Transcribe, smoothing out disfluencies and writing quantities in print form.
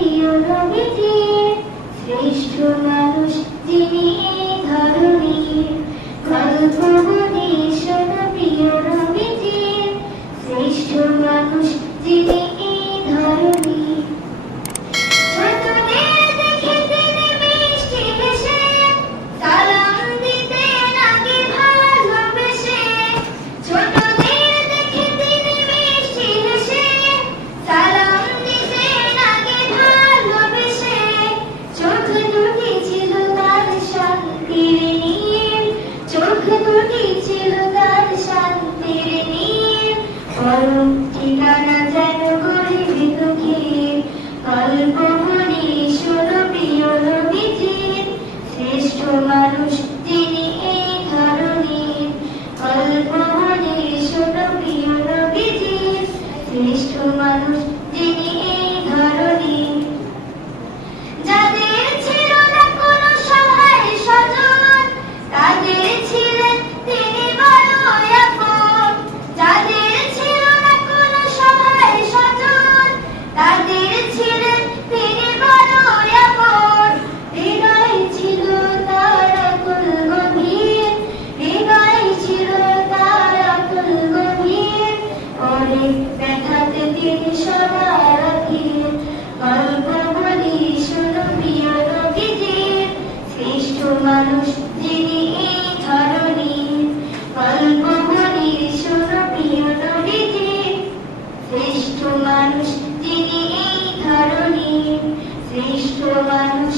প্রিয় নবীজির শ্রেষ্ঠ মানুষ যিনি এই ধরণীর গল্প বলি শোনো প্রিয় নবীজির শ্রেষ্ঠ মানুষ যিনি এই ধরণীর ছোটদের দেখে তিনি মিষ্টি হেসে সালাম দিতেন আগে ভালোবেসে ছোটদের দেখে তিনি মিষ্টি হেসে সালাম দিতেন আগে ভালোবেসে চোখ দুটি ছিল তার শান্তির নীর চোখ দুটি ছিল তার শান্তির নীর পরম ঠিকানা যেন গরিব দুঃখীর গল্প বলি শোনো প্রিয় নবীজির শ্রেষ্ঠ মানুষ যিনি এই ধরণীর গল্প বলি শোনো প্রিয় নবীজির শ্রেষ্ঠ মানুষ যিনি এই ধরণীর যাদের ছিল না কোনো সহায় স্বজন তাদের ছিলেন তিনি বড় আপন যাদের ছিল না কোনো সহায় স্বজন তাদের ছিলেন তিনি বড় আপন হৃদয় ছিল তার আকুল গভীর হৃদয় ছিল তার আকুল গভীর অনেক ব্যথাতে তিনি সদা রাখেন গল্প বলি শোনো প্রিয় নবীজির শ্রেষ্ঠ মানুষ যিনি এই ধরণীর গল্প বলি শোনো প্রিয় নবীজির শ্রেষ্ঠ মানুষ যিনি এই ধরণীর শ্রেষ্ঠ মানুষ